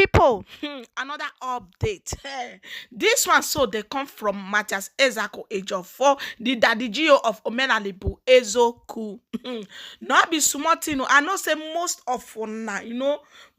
People, another update. This one, so they come from Mathias Ezeaku Ejiofor, the daddy Gio of Omenala, Eziokwu. Not be small thing. I know say most of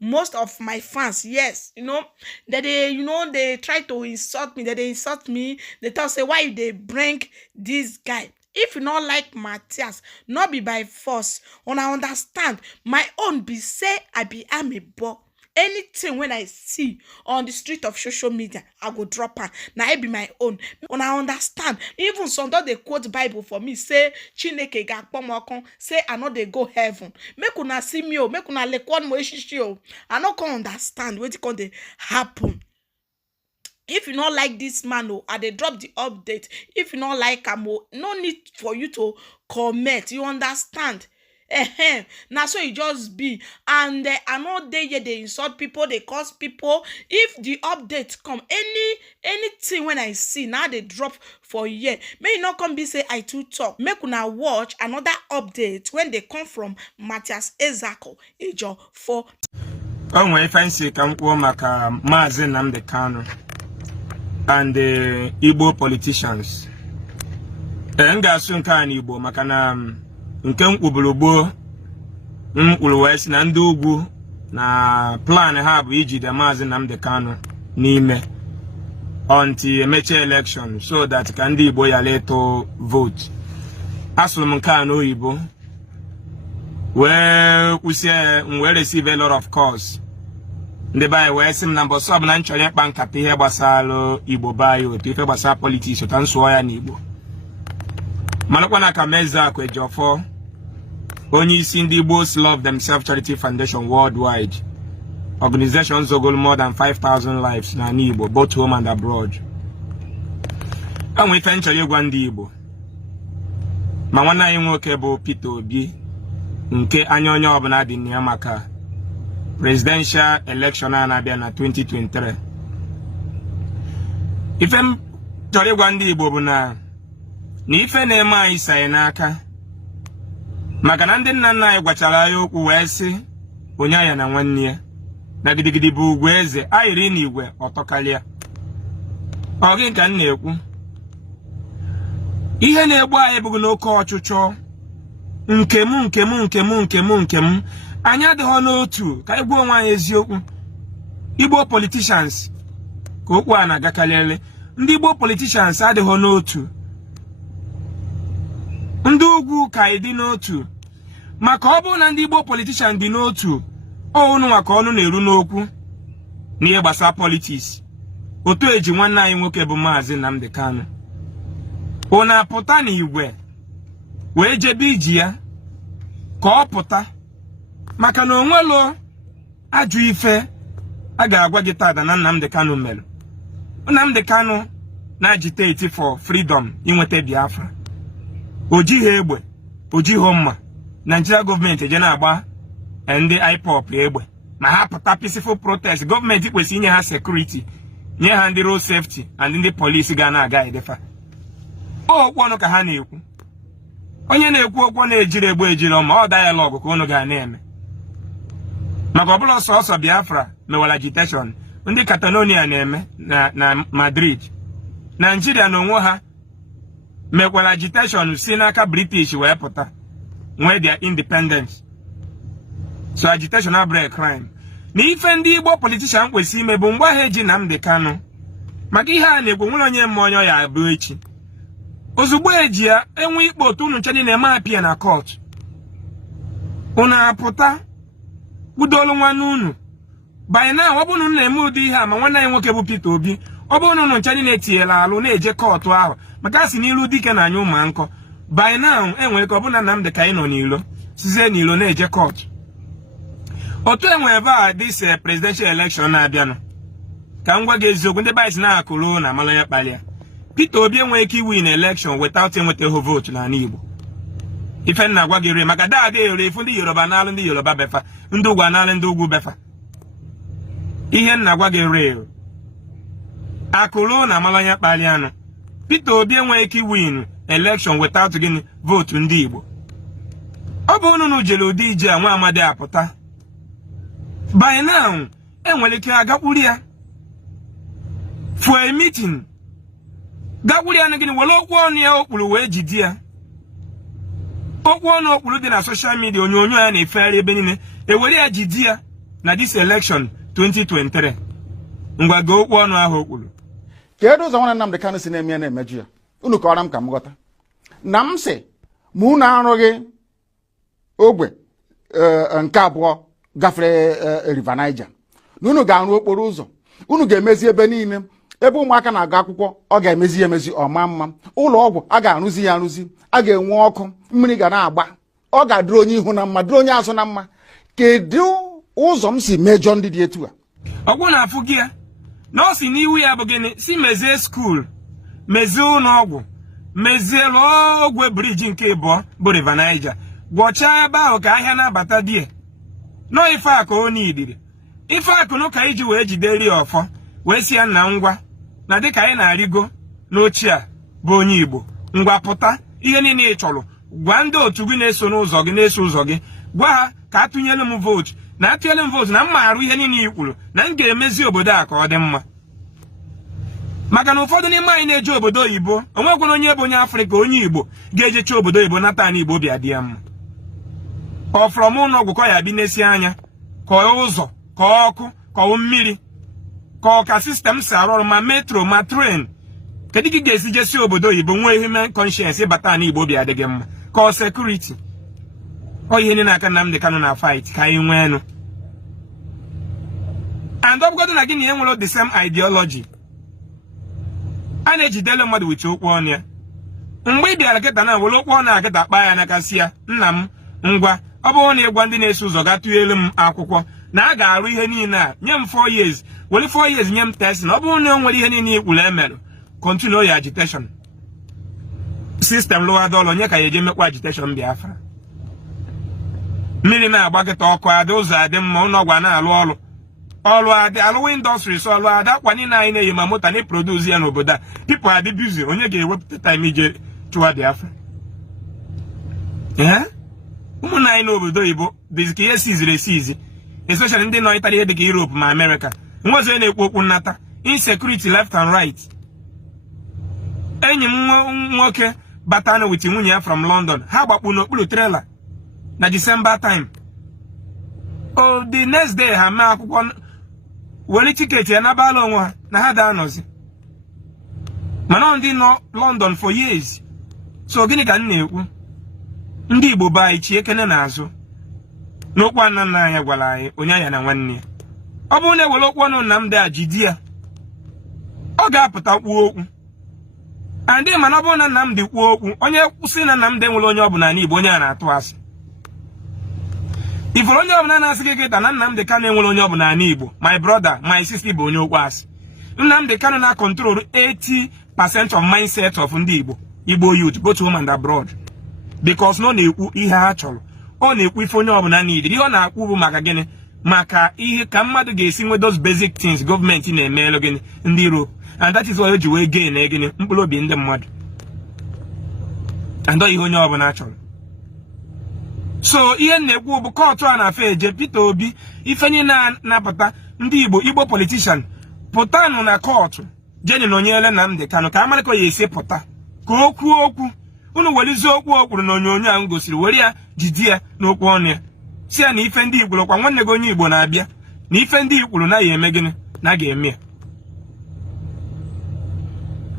most of my fans, yes, that they try to insult me, they insult me, they tell say why they bring this guy. If you not like Mathias, not be by force. I understand. My own be say I be amebo. Anything when I see on the street of social media, I go drop her. Now I be my own. I understand. Even some they quote Bible for me, say Chineke gakpomokon, say I know they go heaven. Make una see me, make una like one more issue. I not can understand what it can happen. If you not like this man, I they drop the update. If you not like him, no need for you to comment. You understand? Now so it just be, and I know they insult people, they curse people. If the updates come, anything when I see now they drop for year, may not come be say I too talk. Make una watch another update when they come from Mathias Ezeaku Ejiofor. My fancy can go maka Mazi Nnamdi and the Igbo politicians. Nga sun kan Igbo maka na nke mkpụbụlugbo mkpụlụwesi na ndị ugwu na plan ha bụ iji de Mazi Nnamdi n'ime until emeche election so that ka ndị Igbo ya leto vote. Asụrụ m nke a n'oyibo wee kwụsie wee receive a lot of calls. Ndị bayi wee sị m na mbọsọ ọbụla nchọrọ ịkpa nkata ihe gbasara Igbo bayi otu ife gbasara politics otu nsụọ ya n'Igbo. Manakwa na ka Ezeaku Ejiofor onye isi ndị Igbos Love Themselves Charity Foundation worldwide. Organizations zogol more than 5,000 lives na Igbo, both home and abroad. Anwe ife nchọrọ ịgwa ndị Igbo. Ma nwanne anyị nwoke bụ Peter Obi nke anya onye ọbụla dị na maka presidential election a na-abịa na 2023. Ife m chọrọ ịgwa ndị Igbo bụ na ife na-eme anyị saye n'aka maka na ndị nna nna anyị gwachara anyị okwu wee sị onye anya na nwanne ya na gidigidi bụ ugwu eze ayiri n'igwe ọtọkalịa. Ọ gị ka m na-ekwu ihe na-egbu anyị bụghị n'oke ọchụchọ nke m anyị adịghị n'otu ka egwu onwe anyị eziokwu. Igbo politicians ka okwu a na-agakalịrị. Ndị Igbo politicians adịghị n'otu. Ndị ugwu ka ịdị n'otu maka ọ bụrụ na ndị Igbo politician dị n'otu ọnụ maka ọnụ na-eru n'okwu n'ihe gbasara politics otu eji nwanne anyị nwoke bụ Mazi Nnamdi ọ na-apụta n'igwe wee jebe iji ya ka ọ pụta maka na onwelo ajụ ife a ga-agwa gị tada na Nnamdi mere. Nnamdi na-agitate for freedom inweta Biafra. O jighị egbe, o jighị mma. Nigeria government eje na-agba ndị IPOB egbe ma ha pụta peaceful protest. Gọọmenti kwesịrị inye ha security, nye ha ndị road safety and ndị police ga na-aga edefa. Okwu ọnụ ka ha na-ekwu. Onye na-ekwu okwu na-ejiri egbe ejiri ọma ọ dialogue ka unu ga na-eme. Maka ọbụla ọsọ Biafra mewara agitation ndị Catalonia na-eme na Madrid. Nigeria na onwe ha mekwara agitation si n'aka British wee pụta nwee their independence. So agitation abụrụ crime. Na ife ndị Igbo politician kwesị ime bụ mgbe ha eji Nnamdi maka ihe a na-ekwu nwere onye mmụọ onye ya abụ echi. Ozugbo eji ya enwe ikpe otu unu nche na-eme apịa na court. Unu apụta udolu nwanne unu. By now ọ bụrụ na eme ụdị ihe a ma nwanne anyị nwoke bụ Peter Obi ọ bụrụ na unu nche na-etinyela alụ na-eje court ahụ maka si n'ilu dike na anya ụmụ nkọ. By now enwere ka ọ bụ na Nnamdi ka anyị nọ n'ilo sizie n'ilo na-eje court. Otu enwe ebe a this presidential election na-abịanụ ka m gwa gị eziokwu ndị baịs na-akụrụ na amala ya kpalịa. Peter Obi enweghị ike win election without enwetaghị vote n'ala Igbo. Ife nna gwa gị maka daadị ere efu ndị Yoruba n'alụ ndị Yoruba befa, ndị ugwu n'alụ ndị ugwu befa. Ihe nna gwa gị akụrụ na amala ya kpalịanụ. Peter Obi enweghị ike win election without gịnị vote ndị Igbo. Ọ bụ unu jere ụdị ije nwa amadi apụta. By now enwere ike agakwuru ya for a meeting gakwuru ya na gịnị were okwu ọnụ ya okpuru wee jide ya okwu ọnụ okpuru dị na social media onyonyo ya na-efegharị ebe niile ewere ya jide ya na this election 2023 ngwa gị okwu ọnụ ahụ okpuru kedu ụzọ nwanne Nnamdi Kanu si na-eme na-emeju ya unu kọrọ m ka m ghọta na m sị ma unu arụghị ogbe nke abụọ gafere River Naija na unu ga-arụ okporo ụzọ unu ga-emezi ebe niile ebe ụmụaka na-agụ akwụkwọ ọ ga-emezi ya emezi ọma mma ụlọ ọgwụ a ga-arụzi ya arụzi a ga-enwe ọkụ mmiri ga na-agba ọ ga-adịrị onye ihu na mma dịrị onye azụ na mma kedu ụzọ m si mejọ ndị dị etu a ọgwụ na-afụ gị ya na ọ si n'iwu ya bụ gịnị si mezie skuul mezie ụlọ ọgwụ mezie lụọ ogwe briji nke ịbụọ bụ River Naija gwọchaa ebe ahụ ka ahịa na-abata die nọ ife akụ onye idiri ife akụ n'ụka iji wee jideri ọfọ wee si ya nna ngwa na dịka anyị na-arịgo n'ochie a bụ onye Igbo ngwa pụta ihe niile ị chọrọ gwa ndị otu gị na-eso n'ụzọ gị na-eso ụzọ gị gwa ha ka atụnyere m vootu na atụnyere m vootu na mma arụ ihe niile i kwuru na m ga-emezi obodo a ka ọ dị mma maka na ụfọdụ n'ime anyị na-eje obodo oyibo onwekwana onye bụ onye Afrịka onye Igbo ga-ejecha obodo oyibo nata anyị Igbo bịa dị ya mma ọ from ụlọ ọgwụ ka ya bi n'esi anya ka ụzọ ka ọkụ ka mmiri ka ka sistem si arụ ọrụ ma metro ma tren kedu ka ị ga-esi jesi obodo oyibo nwee human conscience ịbata anyị Igbo bịa dị gị mma ka ọ sekuriti ọ ihe ndị na-aka Nnamdi Kanu na fight ka anyị nwee nụ and ọbụgodo na gị na ihe nwere the same ideology a na-ejidele mmadụ wit okwu ọnụ ya mgbe ị bịara kịta na were okwu ọnụ akịta kpaa ya n'aka si ya nna m ngwa ọ bụrụ na ịgwa ndị na-eso ụzọ ga tụnyere m akwụkwọ na a ga-arụ ihe niile a nye m 4 years were 4 years nye m test na ọ bụrụ na o nwere ihe niile ikwuru emerụ continue your agitation system lụwa dọlọ onye ka ya eje mekwa agitation Biafra mmiri na-agba kịta ọkụ adị ụzọ adị mma ụlọọgwụ na-alụ ọrụ adị alụ industries ọrụ adị akwa niile anyị na-eyi ma moto na produce ya n'obodo a people adị busy onye ga-ewepụta time ije chụwa Biafra ụmụnna anyị n'obodo oyibo dịka ihe siziri esizi especially ndị nọ ịtara ihe dịka Europe ma America nwezo na-ekwu okwu nnata insecurity left and right enyi m nwoke batana with nwunye ya from London ha gbakpu n'okpuru trailer na December time the next day ha mee akwụkwọ were tiketi ya n'abalị onwe ha na ha da-anọzi mana ndị nọ London for years so gịnị ka m na-ekwu ndị Igbo be anyị chi ekene n'azụ n'okwu nna nna anyị gwara anyị onye anya na nwanne ya ọ bụrụ na ewere okwu ọnụ Nnamdi a jide ya ọ ga-apụta kwuo okwu andị mana ọ bụrụ na Nnamdi kwuo okwu onye kwụsị na Nnamdi nwere onye ọbụla n'Igbo onye a na-atụ asị ifuru onye ọbụla na-asị gị kịta na Nnamdi Kanu enwere onye ọbụla n'Igbo my brother my sister bụ onye okwu asị Nnamdi Kanu na control 80% of mindset of ndị Igbo youth both home and abroad because no na-ekwu ihe ha chọrọ ọ na-ekwu ife onye ọbụla n'idiri ihe ọ na-akwu bụ maka gịnị maka ihe ka mmadụ ga-esi nwe those basic things gọọmenti na-emelụ gịnị ndị Europe and that is why o ji wee gain gịnị mkpụrụ obi ndị mmadụ and ihe onye ọbụla chọrọ so ihe na-ekwu bụ kọtụ a na-afe eje Peter Obi ife niile na-apụta ndị Igbo politician pụtanụ na kọtụ jeni na onye ele Nnamdi Kanu ka amarịkọ ya esi pụta ka o kwuo okwu unu welizie okwu okwuru na onyonyo ahụ gosiri were ya jide ya n'okwu ọnụ ya si ya na ife ndị Igbo kwa nwanne gị onye Igbo na-abịa na ife ndị Igbo na ya eme gịnị na ga-eme ya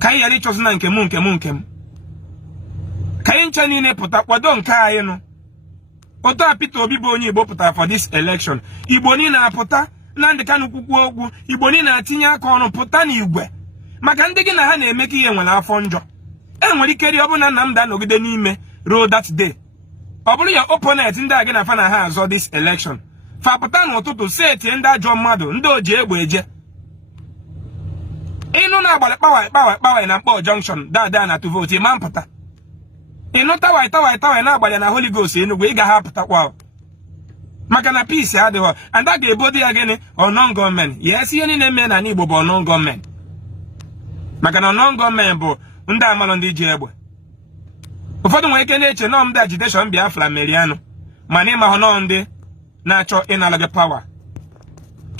ka anyị ghara ịchọzi na nke m ka anyị ncha niile pụta kwado nke anyị nụ otu a Peter Obi bụ onye Igbo pụtara for this election Igbo niile na-apụta Nnamdi Kanu kwukwu okwu Igbo niile na-atinye aka ọnụ pụta n'igwe maka ndị gị na ha na-eme ka ihe nwere afọ njọ enwere ike ọ bụ na Nnamdi anọgide n'ime ruo that day ọ bụrụ ya opponent ndị a gị na fa na ha azọ this election fa pụta n'ụtụtụ seti ndị ajọ mmadụ ndị oji egbe eje ịnụ na-agbalị kpawai na Mkpọ junction dada na to vote ịma mpụta ịnụ tawai na-agbalị na Holy Ghost Enugu ị ga-ha pụtakwa maka na peace adịghị and a ga-ebodo ya gịnị unknown gunmen yes ihe niile eme na Igbo bụ unknown gunmen maka na unknown gunmen bụ ndị amalụ ndị ji egbe ụfọdụ nwere ike na-eche nọ ndị agitation Biafra merianụ mana ịma hụ nọ ndị na-achọ ịnalụ gị pawa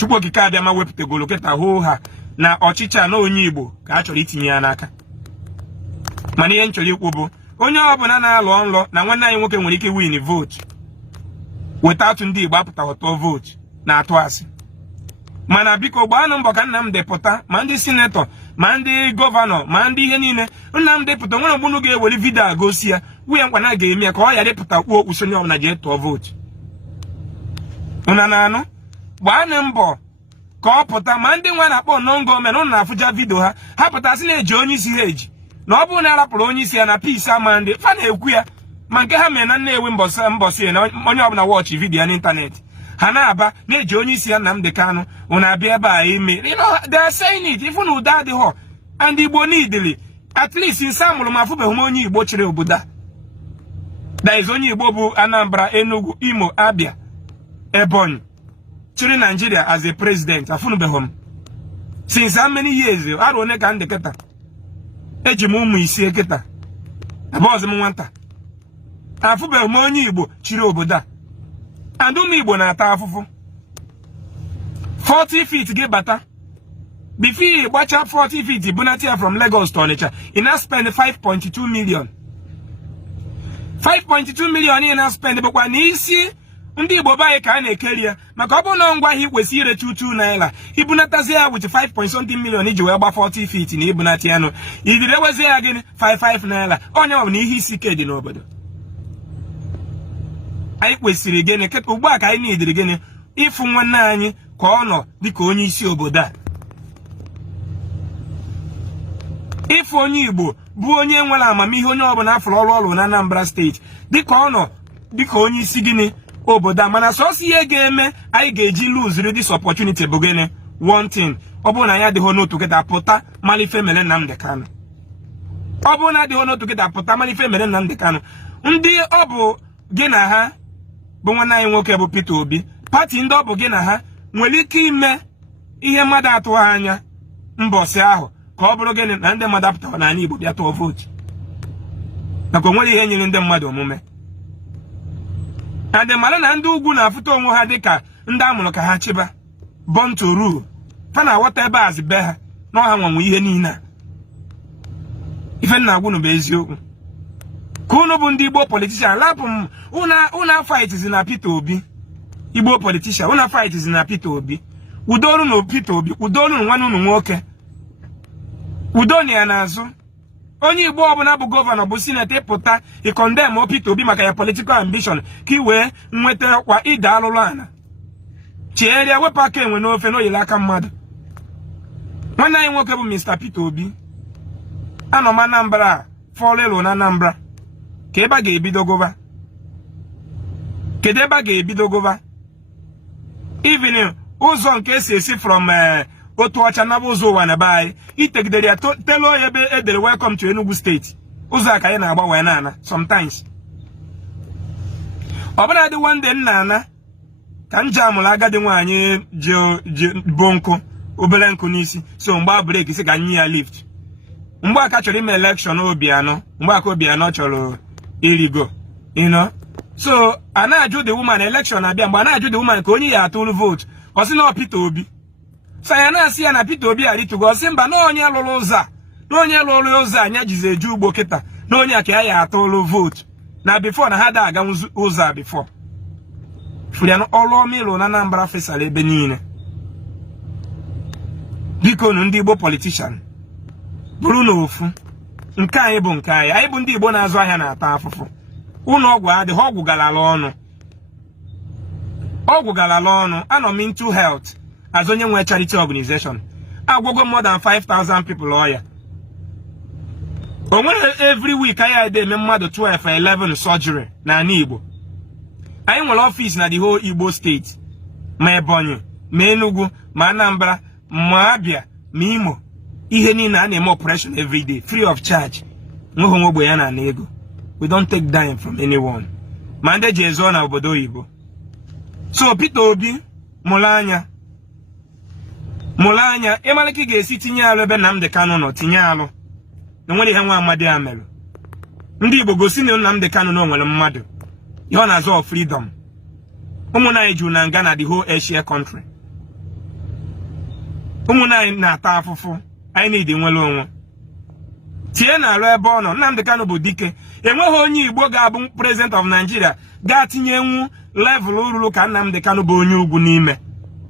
Chukwu okike abịa ma wepụtagolo kịta hoo ha na ọchịchị na onye Igbo ka a chọrọ itinye ya n'aka. Mana ihe nchọrọ ikwu bụ onye ọbụla na-alọ nlọ na nwanne anyị nwoke nwere ike win vote without ndị Igbo apụta ọtọ vote na-atụ asị. Mana biko gbaanụ mbọ ka Nnamdi pụta, ma ndị sinetọ ma ndị gọvanọ ma ndị ihe niile. Nnamdi pụta nwere mgbunu ga-ewere vidio a gosi ya nwunye nkwana ga-eme ya ka ọ ghara ịpụta kwuo okwu sonye ọbụla jee tụọ vote. Ụna na-anụ gbaanụ mbọ ka ọ pụta, ma ndị nwa na-akpọ non gọọmenti ụnụ na-afụja vidio ha pụta sị na-eji onye isi ha eji, na ọ bụrụ na arapụrụ onye isi ya na peace ama ndị fa na-ekwu ya, ma nke ha mere na Nnewi mbọsị na onye ọbụla wọchị vidio n'ịntanetị ha na-aba na-eji onye isi ya Nnamdi Kanu ụna abịa ebe a ime. They are saying it ifu na ụda adịghọ, and Igbo niile at least nsa amụrụ ma afụbeghị m onye Igbo chịrị obodo a. There is onye Igbo bụ Anambra, Enugu, Imo, Abia, Ebonyi chịrị Nigeria as a president. Afụnụbeghị m since how many years? Arụ one ka ndị kịta eji m ụmụ isi kịta abụọzị m nwata. Afụbeghị m onye Igbo chịrị obodo a, and ụmụ Igbo na-ata afụfụ. 40 feet gị bata before you gbacha 40 feet bunata ya from Lagos to Onitsha, you now spend 5.2 million. 5.2 million ị na spend bụkwa n'isi ndị Igbo baye ka a na-ekeri ya, maka ọ bụ na ngwa ahịa kwesịrị ire 22 naira ibunatazi ya with 5.something million iji wee gba 40 feet na ibunata ya nụ idire wezi ya gịnị 55 naira. Onye ọ bụ na ihe isi ike dị n'obodo. Anyị kwesịrị gịnị kịta ugbu a ka anyị na-ediri gịnị ịfụ nwanne anyị ka ọ nọ dịka onye isi obodo a. Ịfụ onye Igbo bụ onye nwere amamihe onye ọbụla afọrọ ọrụ na Anambra steeti dịka ọ nọ dịka onye isi gịnị obodo a. Mana sọsọ ihe ga-eme anyị ga-eji lose this opportunity bụ gịnị one thing. Ọ bụrụ na anyị adịghị n'otu kịta pụta malife mere Nnamdi Kanu. Ọ bụrụ na adịghị n'otu kịta pụta malife mere Nnamdi Kanu. Ndị ọ bụ gị na ha bụ nwanne anyị nwoke bụ Peter Obi, pati ndị ọ bụ gị na ha nwere ike ime ihe mmadụ atụghị anya mbọsị ahụ ka ọ bụrụ gịnị na ndị mmadụ apụtara n'ala Igbo bịa tụọ vootu, maka o nwere ihe nyere ndị mmadụ omume. Adị mara na ndị ugwu na-afụta onwe ha dịka ndị amụrụ ka ha chịba born to rule. Fa na-aghọta ebe azị be ha na ọha nwanwe ihe niile a. Ife nna agwụ bụ eziokwu. Ka unu bụ ndị Igbo politician lapụ m una fights na Peter Obi. Igbo politician una fights na Peter Obi. Udolu na Peter Obi, udolu na nwanne unu nwoke. Udo na ya n'azụ. Onye Igbo ọbụla bụ gọvanọ bụ sineti pụta ikondem Peter Obi maka ya political ambition ka i wee nweta kwa ide alụlụ ana. Chieria wepụ aka enwe n'ofe n'oyile aka mmadụ. Nwanne anyị nwoke bụ Mr. Peter Obi anọ m Anambra fọlụ elu na Anambra. Ka ebe a ga-ebido gova. Kedu ebe a ga-ebido gova? Even ụzọ nke esi from otu ọcha na bụ ụzọ ụwa na be anyị itegidere ya telo ya ebe edere welcome to Enugu steeti. Ụzọ a ka anyị na-agbanwe na sometimes. Ọ bụla dị one day nna ana ka nje amụrụ agadi nwaanyị ji bụ nkụ obere nkụ n'isi, so mgbe a break isi ka nye ya lift. Mgbe aka chọrọ ime election Obianọ, mgbe aka Obianọ chọrọ irigo, you know. So a na-ajụ the woman election abịa, mgbe a na-ajụ the woman ka onye ya atụrụ vote, ọ sị na Peter Obi. So ya na-asị ya na Peter Obi arịtụgo, ọ sị mba na onye lụrụ ụzọ a, na onye lụrụ ụzọ anya jizi eju ugbo kịta, na onye ka ya atụrụ vote na before na ha da aga ụzọ a before. Furiano ọlụ ọmịlụ na Anambra fesara ebe niile. Biko ndị Igbo politician bụrụ na ofu nke anyị bụ nke anyị bụ ndị Igbo na-azụ ahịa na-ata afụfụ. Ụlọ ọgwụ adịghị, ọgwụ galala ọnụ. Ọgwụ galala ọnụ. Anọ m into health as onye nwe charity organization. Agwụgo more than 5,000 people ọya. O nwere every week anyị eme mmadụ 12 11 surgery na Igbo. Anyị nwere office na the whole Igbo state, ma Ebonyi, ma Enugu, ma Anambra, ma Abia, ma Imo. Ihe niile a na-eme operation every day free of charge. Nweghị nwogbe ya na ego. We don't take dime from anyone. Ma ndị ji ezo na obodo oyibo. So Peter Obi mụrụ anya ịmara ka ị ga-esi tinye alụ ebe Nnamdi Kanu nọ, tinye alụ na nwere ihe nwa amadi ya mere. Ndị Igbo gosi na Nnamdi Kanu na nwere mmadụ ihe ọ na-azọ freedom. Ụmụnna anyị juru na nga na the whole Asia country. ụmụnne anyị na-ata afụfụ, anyị na-edi nwere onwe. Tie na-alụ ebe ọ nọ. Nnamdi Kanu bụ dike. Enweghị onye Igbo ga-abụ president of Nigeria ga-atinyenwu level ruru ka Nnamdi Kanu bụ onye ugwu n'ime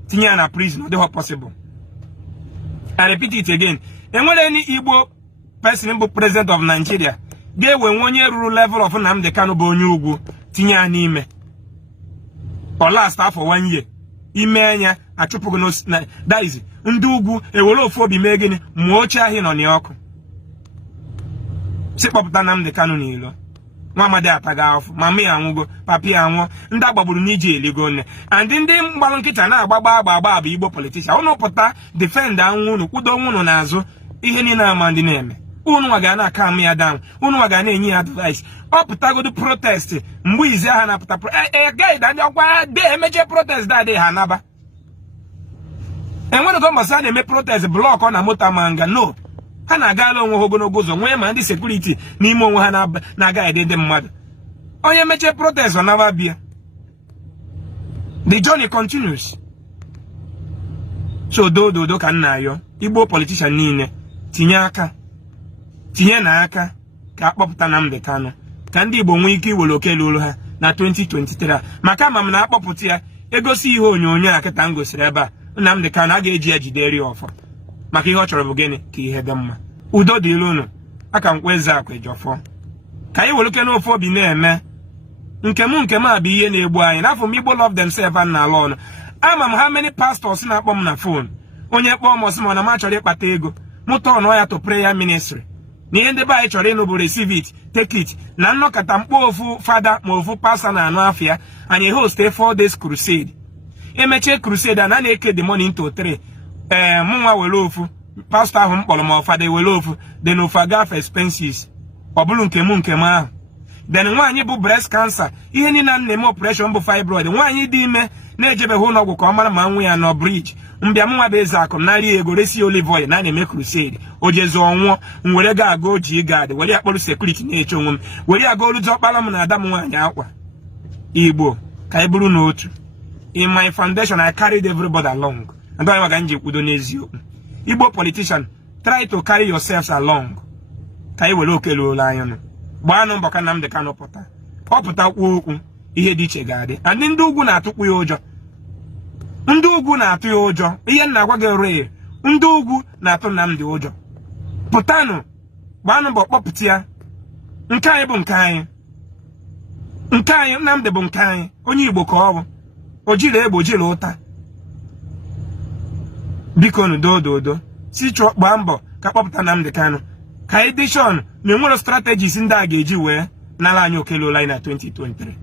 tinye ya na prison. Ọ dịghị possible. I repeat it again. Enwere any Igbo person bụ president of Nigeria ga-ewenwe onye ruru level of Nnamdi Kanu bụ onye ugwu tinye ya n'ime. For last after 1 year. Ime anya achụpụgo na daizi ndị ugwu ewere ofu obi mee gịnị ma oche ahụ nọ n'ọkụ. Si kpọpụta Nnamdi Kanu n'ilo. Nwa amadi ataga afọ, mama ya anwụgo, papi ya anwụọ, ndị agbagburu n'ije eligo nne. And ndị mgbalụ nkịta na-agba bụ Igbo politician. Unu pụta defend anwụ unu, kwudo onwe unu n'azụ ihe niile ama ndị na-eme. Unu nwa ga na-aka amụ ya down, unu nwa ga na-enye ya advice. Ọ pụtagodu protest mgbe izi ha na-apụta guide ndị ọkwa de emeche protest dadị ha naba. Enwere go mbọsị a na-eme protest blọk ọ na moto manga no. Ha na-agala onwe ha ogologo ụzọ nwee ma ndị sekuriti n'ime onwe ha na-aga ede ndị mmadụ. Onye meche protest ọ naba bịa. The journey continues. So dodo ka nna ayọ Igbo politician niile tinye n'aka ka akpọpụta Nnamdi Kanu ka ndị Igbo nwee ike iwere oke lụrụ ha na 2023 maka ama m na akpọpụta ya egosi ihe onyonyo a kịta m gosiri ebe a Nnamdi Kanu a ga-eji ya jideri ọfọ maka ihe ọ chọrọ bụ gịnị ka ihe dị mma. Udo dịrị unu. Aka m Eziaku Ejiofor ka anyị weluke n'ofe obi na-eme nke m a bụ ihe na-egbu anyị n'afọ m Igbo love themselves and na ala ọnụ. Ama m how many pastors na-akpọ m na phone onye kpọọ m ọsị m na m achọrọ ịkpata ego mụta ọnụ ya to prayer ministry na ihe ndị be anyị chọrọ ịnụ bụ receive it take it na nnọkọta mkpọ ofu fada ma ofu pasta na anụ afịa anyị host a 4 days crusade. Emechie crusade a na-eke the money into 3 mụnwa were ofu pastor ahụ m kpọrọ ma ọfada were ofu then ofu agafe expenses ọ bụrụ nke m ahụ. Then nwaanyị bụ breast cancer ihe niile na-eme operation bụ fibroid nwaanyị dị ime na-ejebeghị ụlọ ọgwụ ka ọ mara ma nwa ya nọ bridge mbịa m nwa bụ Ezeaku narị ego resi olive oil na-eme crusade o jezu ọnwụọ m were ga-aga oji gad were akpọrọ security na-eche onwe m were aga oluzi ọkpara m na ada m nwaanyị akwa. Igbo ka anyị bụrụ n'otu. In my foundation I carried everybody along. And I want to kwudo n'eziokwu. Igbo politician try to carry yourselves along. Ka anyị were oke lụrụ anyị nụ. Gbaanụ mbọ ka Nnamdi Kanu pụta. Ọ pụtakwa okwu ihe dị iche ga-adị. And ndị ugwu na-atụkwu ya ụjọ. Ndị ugwu na-atụ ya ụjọ. Ihe nna-agwa gị ore. Ndị ugwu na-atụ Nnamdi ụjọ. Pụtanụ. Gbaanụ mbọ kpọpụta ya. Nke anyị bụ nke anyị. Nke anyị Nnamdi bụ nke anyị. Onye Igbo ka ọ bụ. O jiri egbe o jiri ụta. Biko nu dodo. Si chọọ gbaa mbọ ka kpọpụta Nnamdi Kanu. Ka edishọn na enwere strategies ndị a ga-eji wee nara anyị oke lụrụ anyị na 2023.